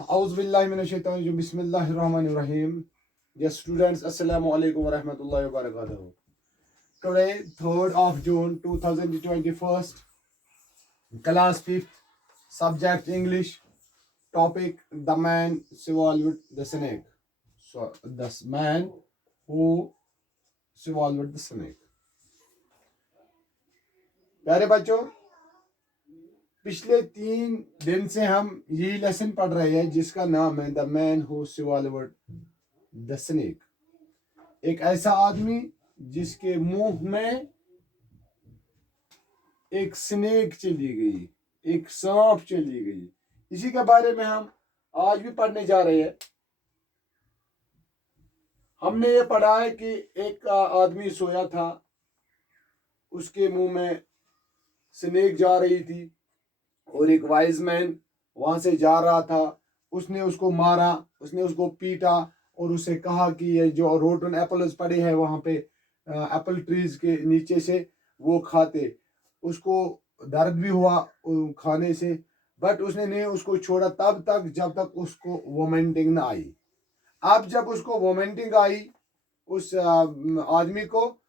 Auzubillahiminash-shaytanir-rajim. Bismillahir-rahmanir-rahim. Dear students, Assalamu alaikum wa rahmatullahi wa barakatuh. Today, 3rd of June 2021, class 5th, subject English, topic The Man Swallowed the Snake. So, the man who swallowed the snake. प्यारे बच्चों, पिछले 3 दिन से हम यही lesson पढ़ रहे हैं जिसका नाम है the man who swallowed the snake. एक ऐसा आदमी जिसके मुंह में एक स्नेक चली गई, एक सांप चली गई। इसी के बारे में हम आज भी पढ़ने जा रहे हैं। हमने ये पढ़ा है कि एक आदमी सोया था, उसके मुंह में स्नेक जा रही थी और एक वाइज मैन वहां से जा रहा था। उसने उसको मारा, उसने उसको पीटा और उसे कहा कि ये जो रोटन एप्पल्स पड़े हैं वहां पे एप्पल ट्रीज के नीचे से वो खाते। उसको दर्द भी हुआ खाने से, बट उसने नहीं उसको छोड़ा तब तक जब तक उसको वोमिटिंग ना आई। अब जब उसको वोमिटिंग आई उस आदमी को,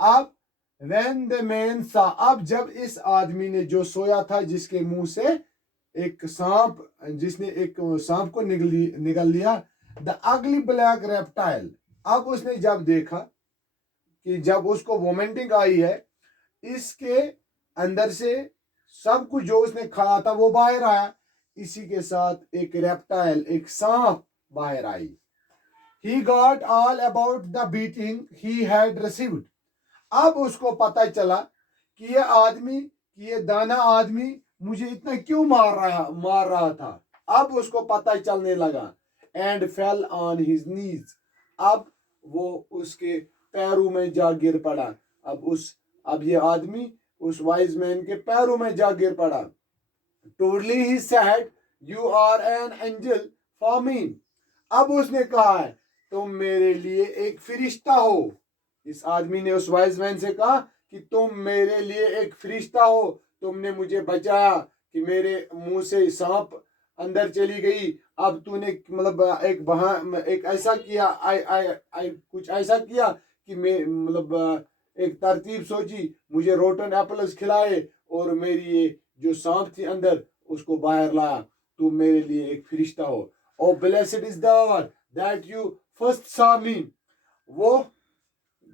अब when the man saw, अब जब इस आदमी ने जो सोया था जिसके मुंह से एक सांप, जिसने एक सांप को निगल लिया, द अगली ब्लैक रेप्टाइल, अब उसने जब देखा कि जब उसको वोमिटिंग आई है, इसके अंदर से सब कुछ जो उसने खाया था वो बाहर आया, इसी के साथ एक रेप्टाइल, एक सांप बाहर आई। He got all about the beating he had received. अब उसको पता चला कि ये आदमी, कि ये दाना आदमी मुझे इतना क्यों मार रहा था। अब उसको पता चलने लगा। And fell on his knees, अब वो उसके पैरों में जा गिर पड़ा। अब ये आदमी उस वाइज मैन के पैरों में जा गिर पड़ा। टोटली ही said, you are an angel for me. अब उसने कहा है तुम मेरे लिए एक फरिश्ता हो। इस आदमी ने उस वाइज मैन से कहा कि तुम मेरे लिए एक फरिश्ता हो, तुमने मुझे बचाया कि मेरे मुंह से सांप अंदर चली गई। अब तूने मतलब एक ऐसा किया, कुछ ऐसा किया कि मैं मतलब एक तरतीब सोची, मुझे रोटन एप्पल्स खिलाए और मेरी ये जो सांप थी अंदर उसको बाहर लाया। तू मेरे लिए एक फरिश्ता हो। Oh blessed is the hour that you first saw me. वो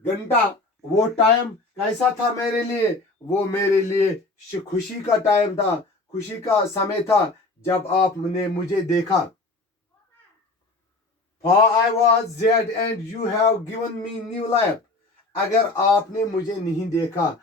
घंटा, वो टाइम कैसा था मेरे लिए? वो मेरे लिए खुशी का टाइम था, खुशी का समय था जब आपने मुझे देखा। For I was dead and you have given me new life. अगर आपने मुझे नहीं देखा,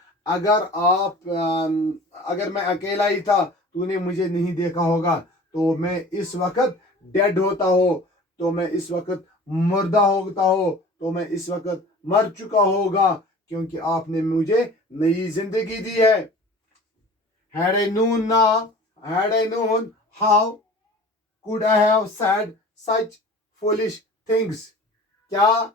अगर मैं अकेला ही था, तूने मुझे नहीं देखा होगा, तो मैं इस वक्त डेड होता हो, तो मैं इस वक्त मुर्दा होता हो, तो मैं इस वक्त मर चुका होगा, क्योंकि आपने मुझे नई जिंदगी दी है। Had I known how could I have said such foolish things. क्या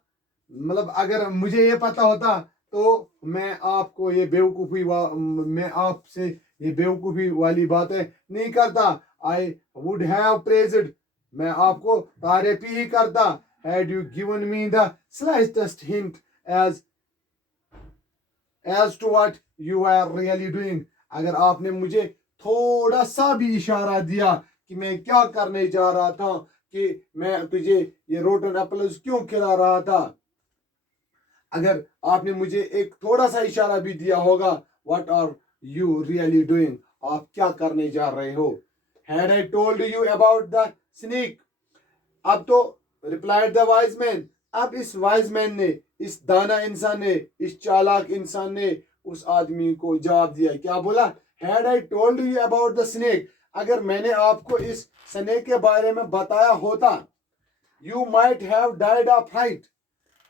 मतलब अगर मुझे ये पता होता तो मैं आपको ये मैं आपसे ये बेवकूफ़ी वाली बातें नहीं करता। I would have praised, मैं आपको तारीफ ही करता। Had you given me the slightest hint as to what you are really doing, अगर आपने मुझे थोड़ा सा भी इशारा दिया कि मैं क्या करने जा रहा था, कि मैं तुझे ये रोटन एप्पल्स क्यों खिला रहा था, अगर आपने मुझे एक थोड़ा सा इशारा भी दिया होगा, what are you really doing, आप क्या करने जा रहे हो। Had I told you about the snake, अब तो रिप्लाइड द वाइज मैन, अब इस वाइज मैन ने, इस दाना इंसान ने, इस चालाक इंसान ने उस आदमी को जवाब दिया। क्या बोला? Had I told you about the snake, अगर मैंने आपको इस स्नेक के बारे में बताया होता, you might have died of fright,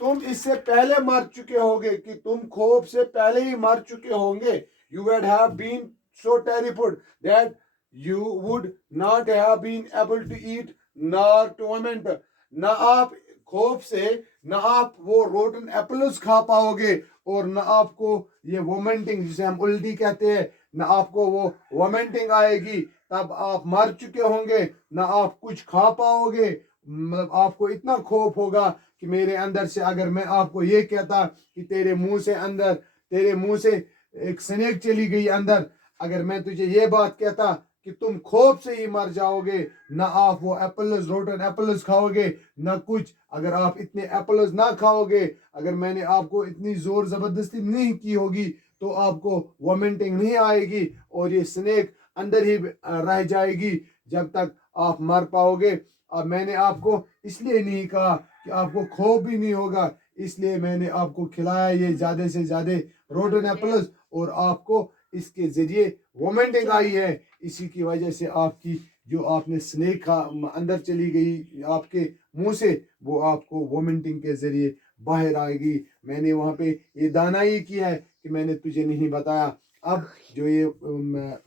तुम इससे पहले मर चुके होंगे, कि तुम खौफ से पहले ही मर चुके होंगे। You would have been so terrified that you would not have been able to eat nor to vomit, ना आप खौफ से, ना आप वो रोटन एप्पल्स खा पाओगे, और ना आपको ये वोमिटिंग जिसे हम उल्टी कहते हैं, ना आपको वो वोमिटिंग आएगी, तब आप मर चुके होंगे, ना आप कुछ खा पाओगे। मतलब आपको इतना खौफ होगा कि मेरे अंदर से, अगर मैं आपको ये कहता कि तेरे मुंह से एक स्नेक चली गई अंदर, अगर मैं तुझे ये बात कहता कि तुम खौफ से ही मर जाओगे, ना आप वो एप्पल्स, रोटन एप्पल्स खाओगे, ना कुछ। अगर आप इतने एप्पल्स ना खाओगे, अगर मैंने आपको इतनी जोर जबरदस्ती नहीं की होगी, तो आपको वोमिटिंग नहीं आएगी और ये स्नेक अंदर ही रह जाएगी जब तक आप मर पाओगे। अब मैंने आपको इसलिए नहीं कहा कि आपको खौफ भी नहीं होगा, इसलिए मैंने आपको खिलाया ये ज्यादा से ज्यादा रोटन एप्पल्स, और आपको इसके जरिए वोमिटिंग आई है। इसी की वजह से आपकी जो आपने स्नेक खा अंदर चली गई आपके मुंह से, वो आपको वोमिटिंग के जरिए बाहर आएगी। मैंने वहां पे ये दानाई किया है कि मैंने तुझे नहीं बताया। अब जो ये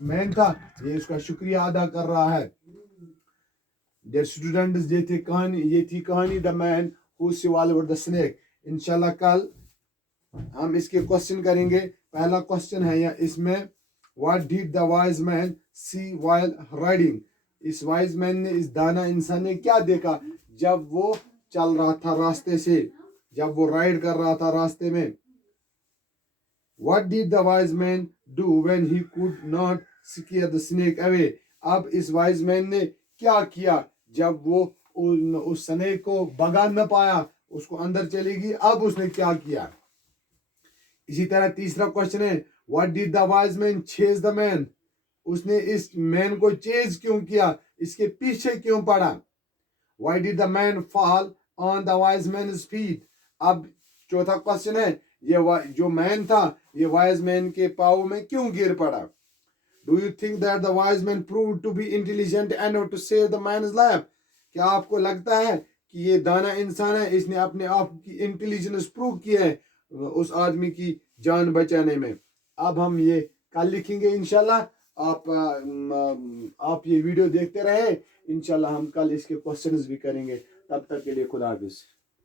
मैन था, ये इसका शुक्रिया अदा कर रहा है। Dear students, ये थी कहानी the man who swallowed the snake. इंशाल्लाह कल हम इसके क्वेश्चन करेंगे। पहला क्वेश्चन है या इसमें, what did the wise man see while riding. इस वाइज मैन ने, इस दाना इंसान ने क्या देखा जब वो चल रहा था रास्ते से, जब वो राइड कर रहा था रास्ते में। What did the wise man do when he could not square the snake away. अब इस वाइज मैन ने क्या किया जब वो उस स्नेक को भगा न पाया, उसको अंदर चलेगी, अब उसने क्या किया। इसी तरह तीसरा क्वेश्चन है, what did the wise man chase the man. उसने इस मैन को चेज क्यों किया, इसके पीछे क्यों पड़ा। Why did the man fall on the wise man feet. अब चौथा क्वेश्चन है, ये जो मैन था, ये वाइज मैन के पाँव में क्यों गिर पड़ा। Do you think that the wise man prove to be intelligent enough to save the man's life. क्या आपको लगता है कि ये दाना इंसान है, इसने अपने आप की इंटेलिजेंस प्रूव की है उस आदमी की जान बचाने में। अब हम ये कल लिखेंगे इंशाल्लाह। आप ये वीडियो देखते रहे, इंशाल्लाह हम कल इसके क्वेश्चंस भी करेंगे। तब तक के लिए खुदा हाफिज।